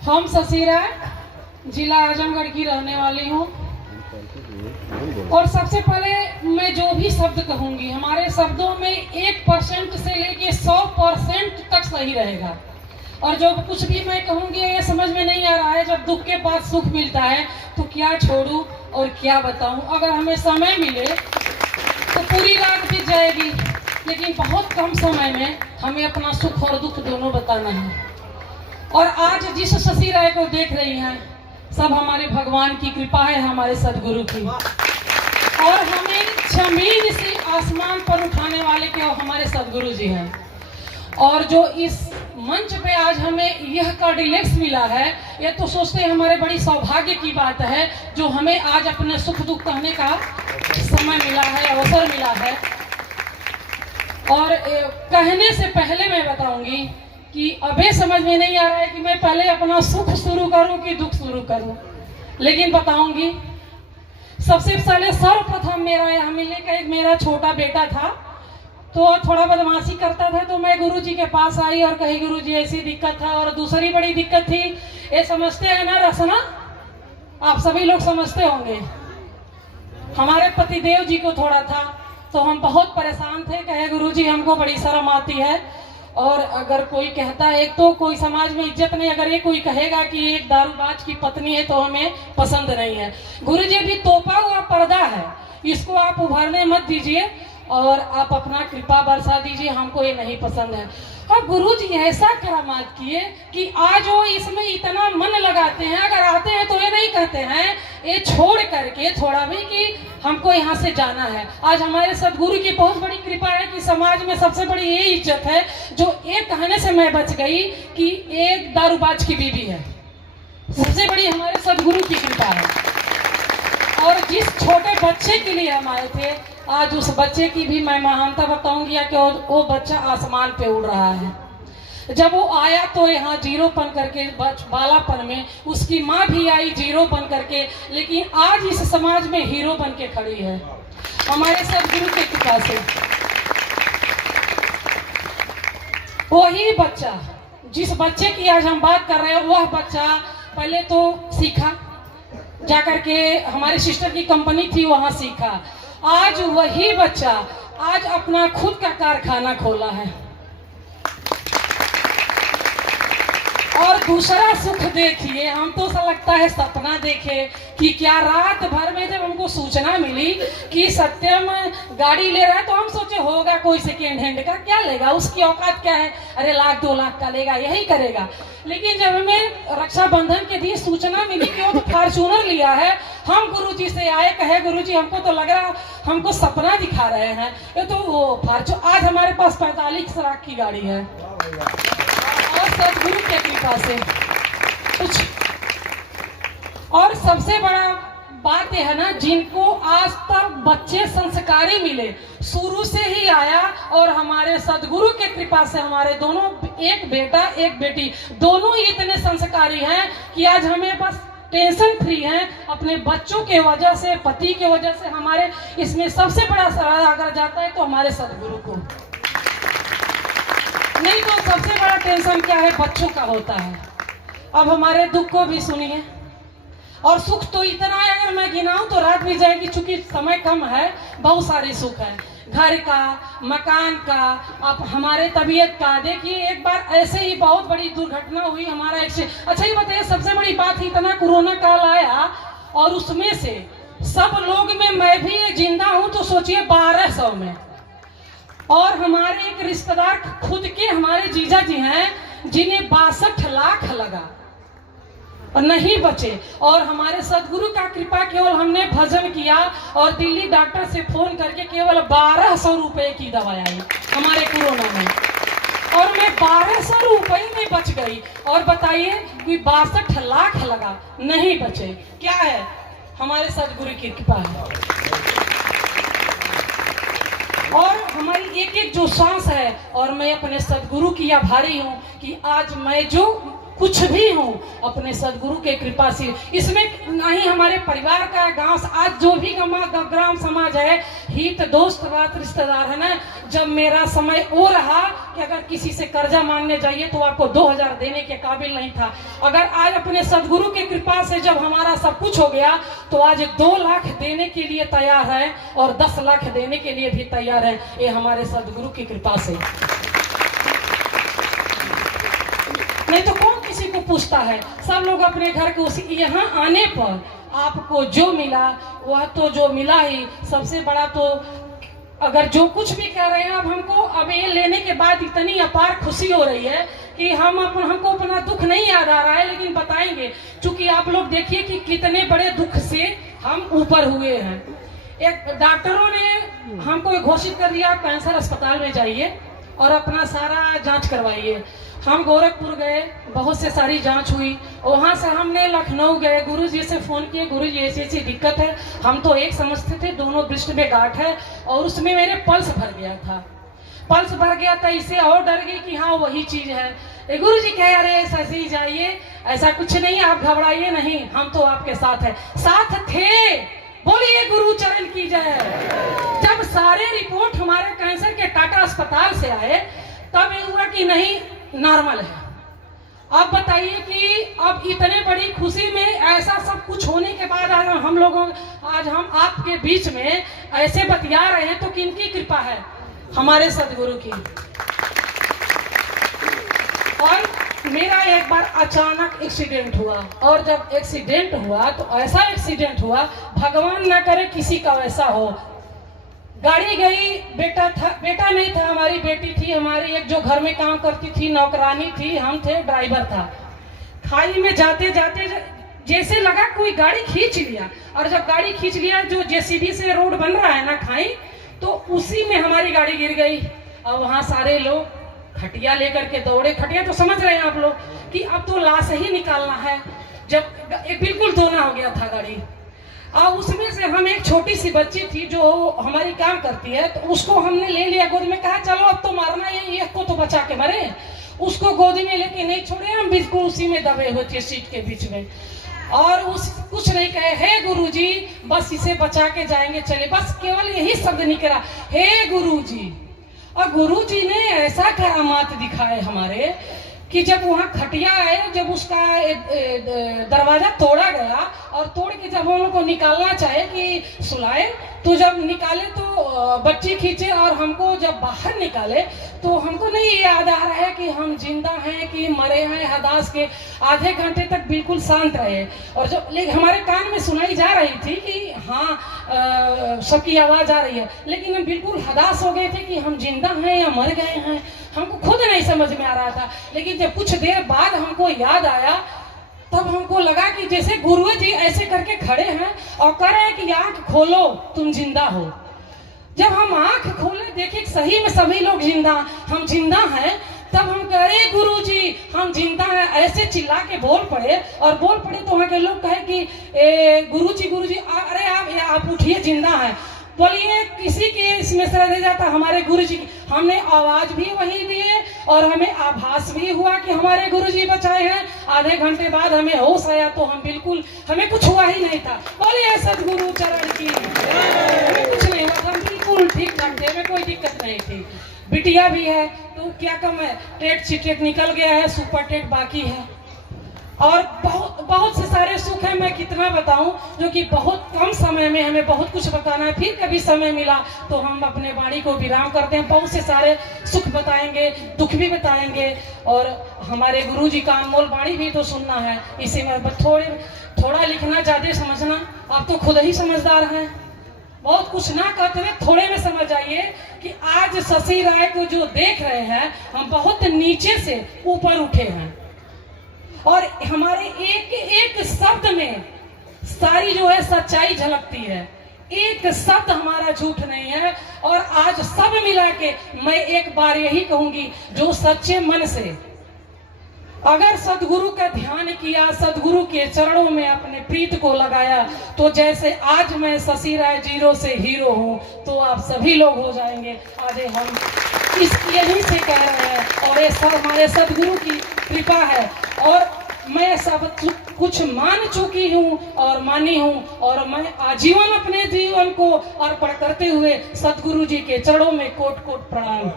हम ससीरा जिला आजमगढ़ की रहने वाली हूँ। और सबसे पहले मैं जो भी शब्द कहूँगी हमारे शब्दों में 1% से लेके 100% तक सही रहेगा। और जो कुछ भी मैं कहूँगी ये समझ में नहीं आ रहा है, जब दुख के बाद सुख मिलता है तो क्या छोड़ूं और क्या बताऊं। अगर हमें समय मिले तो पूरी रात बीत जाएगी, लेकिन बहुत कम समय में हमें अपना सुख और दुख दोनों बताना है। और आज जिस शशि राय को देख रही हैं सब हमारे भगवान की कृपा है, हमारे सदगुरु की। और हमें जमीन से आसमान पर उठाने वाले के हमारे सदगुरु जी हैं। और जो इस मंच पे आज हमें यह कार्डिलेक्स मिला है, ये तो सोचते हैं हमारे बड़ी सौभाग्य की बात है जो हमें आज अपने सुख दुख कहने का समय मिला है, अवसर मिला है। और कहने से पहले मैं बताऊंगी कि अभी समझ में नहीं आ रहा है कि मैं पहले अपना सुख शुरू करूं कि दुख शुरू करूं, लेकिन बताऊंगी। सबसे पहले सर्वप्रथम मेरा यहाँ मिलने का एक मेरा छोटा बेटा था, तो थोड़ा बदमाशी करता था, तो मैं गुरुजी के पास आई और कही गुरुजी ऐसी दिक्कत था। और दूसरी बड़ी दिक्कत थी, ये समझते हैं ना रसना, आप सभी लोग समझते होंगे, हमारे पतिदेव जी को थोड़ा था, तो हम बहुत परेशान थे। कहे गुरुजी हमको बड़ी शर्म आती है, और अगर कोई कहता है, एक तो कोई समाज में इज्जत नहीं, अगर ये कोई कहेगा कि एक दारूबाज की पत्नी है तो हमें पसंद नहीं है। गुरुजी भी तोपा हुआ पर्दा है, इसको आप उभरने मत दीजिए और आप अपना कृपा बरसा दीजिए, हमको ये नहीं पसंद है। और गुरुजी ऐसा करामात किए कि आज वो इसमें इतना मन लगाते हैं, अगर आते हैं तो ये नहीं कहते हैं ये छोड़ करके थोड़ा भी कि हमको यहाँ से जाना है। आज हमारे सदगुरु की बहुत बड़ी कृपा है कि समाज में सबसे बड़ी ये इज्जत है, जो एक कहने से मैं बच गई कि एक दारूबाज की बीवी है, सबसे बड़ी हमारे सदगुरु की कृपा है। और जिस छोटे बच्चे के लिए हम आए थे, आज उस बच्चे की भी मैं महानता बताऊंगी कि वो बच्चा आसमान पे उड़ रहा है। जब वो आया तो यहाँ जीरो बन करके बालापन में, उसकी माँ भी आई जीरो बन करके, लेकिन आज इस समाज में हीरो बन के खड़ी है हमारे सदगुरु की कृपा से। वही बच्चा, जिस बच्चे की आज हम बात कर रहे हैं, वह बच्चा पहले तो सीखा, जाकर के हमारी सिस्टर की कंपनी थी वहां सीखा। आज वही बच्चा आज अपना खुद का कारखाना खोला है। और दूसरा सुख देखिए, हम तो ऐसा लगता है सपना देखे कि क्या रात भर में जब हमको सूचना मिली कि सत्यम गाड़ी ले रहा है, तो हम सोचे होगा कोई सेकेंड हैंड का, क्या लेगा, उसकी औकात क्या है, अरे 1-2 लाख का लेगा, यही करेगा। लेकिन जब हमें रक्षाबंधन के दिन सूचना मिली कि वो तो फॉर्च्यूनर लिया है, हम गुरुजी से आए, कहे गुरुजी हमको तो लग रहा हमको सपना दिखा रहे हैं, ये तो वो फॉर्च्यूनर। आज हमारे पास 45 लाख की गाड़ी है और सदगुरु की कृपा से कुछ। और सबसे बड़ा बात यह है ना, जिनको आज तक बच्चे संस्कारी मिले, शुरू से ही आया, और हमारे सदगुरु के कृपा से हमारे दोनों, एक बेटा एक बेटी, दोनों ही इतने संस्कारी हैं कि आज हमें बस टेंशन फ्री हैं अपने बच्चों के वजह से, पति के वजह से। हमारे इसमें सबसे बड़ा सहारा अगर जाता है तो हमारे सदगुरु को, नहीं तो सबसे बड़ा टेंशन क्या है, बच्चों का होता है। अब हमारे दुख को भी सुनिए। और सुख तो इतना है, अगर मैं गिनाऊं तो रात भी जाएगी, चूंकि समय कम है। बहुत सारे सुख है, घर का, मकान का, अब हमारे तबीयत का। देखिए एक बार ऐसे ही बहुत बड़ी दुर्घटना हुई, हमारा एक्सीडेंट। अच्छा ये बताइए, सबसे बड़ी बात इतना कोरोना काल आया और उसमें से सब लोग में मैं भी जिंदा हूं, तो सोचिए 1200 में। और हमारे एक रिश्तेदार खुद के हमारे जीजा जी हैं जिन्हें 62 लाख लगा और नहीं बचे। और हमारे सदगुरु का कृपा, केवल हमने भजन किया और दिल्ली डॉक्टर से फोन करके केवल 1200 रुपए की दवा आई हमारे कोरोना में, और मैं 1200 रुपए में बच गई। और बताइए कि 62 लाख लगा, नहीं बचे। क्या है, हमारे सदगुरु की कृपा है। और हमारी एक एक जो सांस है, और मैं अपने सदगुरु की आभारी हूँ कि आज मैं जो कुछ भी हूँ अपने सदगुरु के कृपा से। इसमें ना ही हमारे परिवार का, गांव, आज जो भी ग्राम समाज है, हित दोस्त बात रिश्तेदार है ना, जब मेरा समय वो रहा कि अगर किसी से कर्जा मांगने जाइए तो आपको 2000 देने के काबिल नहीं था। अगर आज अपने सदगुरु के कृपा से जब हमारा सब कुछ हो गया तो आज 2 लाख देने के लिए तैयार है और 10 लाख देने के लिए भी तैयार है। ये हमारे सदगुरु की कृपा से। नहीं तो कौन किसी को पूछता है। सब लोग अपने घर के उसी यहाँ आने पर आपको जो मिला वह तो जो मिला ही। सबसे बड़ा तो अगर जो कुछ भी कह रहे हैं अब हमको, अब ये लेने के बाद इतनी अपार खुशी हो रही है कि हमको अपना दुख नहीं याद आ रहा है, लेकिन बताएंगे। क्योंकि आप लोग देखिए कि कितने बड़े दुख से हम ऊपर हुए हैं। एक डॉक्टरों ने हमको घोषित कर दिया कैंसर अस्पताल में जाइए और अपना सारा जांच करवाइए। हम गोरखपुर गए, बहुत से सारी जांच हुई। वहाँ से हमने लखनऊ गए, गुरुजी से फोन किए, गुरुजी ऐसी दिक्कत है। हम तो एक समझते थे दोनों वृष्ट में गांठ है, और उसमें मेरे पल्स भर गया था। पल्स भर गया था, इससे और डर गई कि हाँ वही चीज है। गुरुजी कहे अरे ऐसे ही जाइए, ऐसा कुछ नहीं, आप घबराइए नहीं, हम तो आपके साथ है। साथ थे, बोलिए गुरु चरण की जय। जब सारे रिपोर्ट हमारे कैंसर के टाटा अस्पताल से आए तब ये हुआ कि नहीं नॉर्मल है। अब बताइए कि अब इतने बड़ी खुशी में ऐसा सब कुछ होने के बाद आज हम आपके बीच में ऐसे बतिया रहे हैं तो किनकी कृपा है? हमारे सदगुरु की। और मेरा एक बार अचानक एक्सीडेंट हुआ, और जब एक्सीडेंट हुआ तो ऐसा एक्सीडेंट हुआ, भगवान ना करे किसी का वैसा हो। गाड़ी गई, बेटा नहीं था, हमारी बेटी थी, हमारी एक जो घर में काम करती थी, नौकरानी थी, हम थे, ड्राइवर था। खाई में जाते जाते जैसे लगा कोई गाड़ी खींच लिया, और जब गाड़ी खींच लिया, जो जेसीबी से रोड बन रहा है ना खाई, तो उसी में हमारी गाड़ी गिर गई। और वहां सारे लोग खटिया लेकर के दौड़े। खटिया तो समझ रहे हैं आप लोग कि अब तो लाश ही निकालना है। जब बिल्कुल धोना हो गया था गाड़ी, और उसमें से हम एक छोटी सी बच्ची थी जो हमारी काम करती है, तो उसको हमने ले लिया गोद में। कहा चलो अब तो मारना है, ये को तो बचा के मरे। उसको गोद में लेके नहीं छोड़े, हम बिल्कुल उसी में दबे हुए थे सीट के बीच में। और उस कुछ नहीं कहे, हे गुरुजी बस इसे बचा के जाएंगे, चले, बस केवल यही शब्द निकला, हे गुरुजी। और गुरुजी ने ऐसा करामात दिखाए हमारे कि जब वहाँ खटिया आए, जब उसका दरवाजा तोड़ा गया, और तोड़ के जब हम लोग को निकालना चाहे कि सुलाए, तो जब निकाले तो बच्ची खींचे, और हमको जब बाहर निकाले तो हमको नहीं याद आ रहा है कि हम जिंदा हैं कि मरे हैं। हदास के आधे घंटे तक बिल्कुल शांत रहे, और जब लेकिन हमारे कान में सुनाई जा रही थी कि हाँ सबकी आवाज आ रही है, लेकिन हम बिल्कुल हदास हो गए थे कि हम जिंदा हैं या मर गए हैं, हमको खुद नहीं समझ में आ रहा था। लेकिन जब कुछ देर बाद हमको याद आया, तब हमको लगा कि जैसे गुरु जी ऐसे करके खड़े हैं और कह रहे हैं कि आंख खोलो, तुम जिंदा हो। जब हम आंख खोले, देखे सही में सभी लोग जिंदा, हम जिंदा हैं, तब हम कह रहे गुरु जी हम जिंदा हैं, ऐसे चिल्ला के बोल पड़े। और बोल पड़े तो वहाँ के लोग कहे कि गुरु जी अरे आप उठिए, जिंदा हैं। बोलिए किसी के इसमें श्रद्धा जाता, हमारे गुरुजी की। हमने आवाज भी वही दिए और हमें आभास भी हुआ कि हमारे गुरुजी बचाए हैं। आधे घंटे बाद हमें होश आया तो हम बिल्कुल, हमें कुछ हुआ ही नहीं था। बोलिए सदगुरु चरण की, हमें कुछ नहीं हुआ, हम बिल्कुल ठीक ठाक थे, हमें कोई दिक्कत नहीं थी। बिटिया भी है तो क्या कम है, टेट सीटेट निकल गया है, सुपर टेट बाकी है, और बहुत से सारे सुख है, मैं कितना बताऊं, जो कि बहुत कम समय में हमें बहुत कुछ बताना है। फिर कभी समय मिला तो हम अपने वाणी को विराम करते हैं, बहुत से सारे सुख बताएंगे, दुख भी बताएंगे, और हमारे गुरु जी का अनमोल वाणी भी तो सुनना है। इसी में थोड़ा लिखना, ज्यादा समझना, आप तो खुद ही समझदार हैं, बहुत कुछ ना कहते हुए थोड़े में समझ आइए कि आज शशि राय को जो देख रहे हैं, हम बहुत नीचे से ऊपर उठे हैं, और हमारे एक एक शब्द में सारी जो है सच्चाई झलकती है, एक शब्द हमारा झूठ नहीं है। और आज सब मिला के मैं एक बार यही कहूंगी, जो सच्चे मन से अगर सदगुरु का ध्यान किया, सदगुरु के चरणों में अपने प्रीत को लगाया, तो जैसे आज मैं शशि राय जीरो से हीरो हूँ, तो आप सभी लोग हो जाएंगे। आज हम इस यही से कह रहे हैं, और ये सब हमारे सदगुरु की कृपा है। और मैं सब कुछ मान चुकी हूँ और मानी हूँ, और मैं आजीवन अपने जीवन को अर्पण करते हुए सदगुरु जी के चरणों में कोट कोट प्रणाम।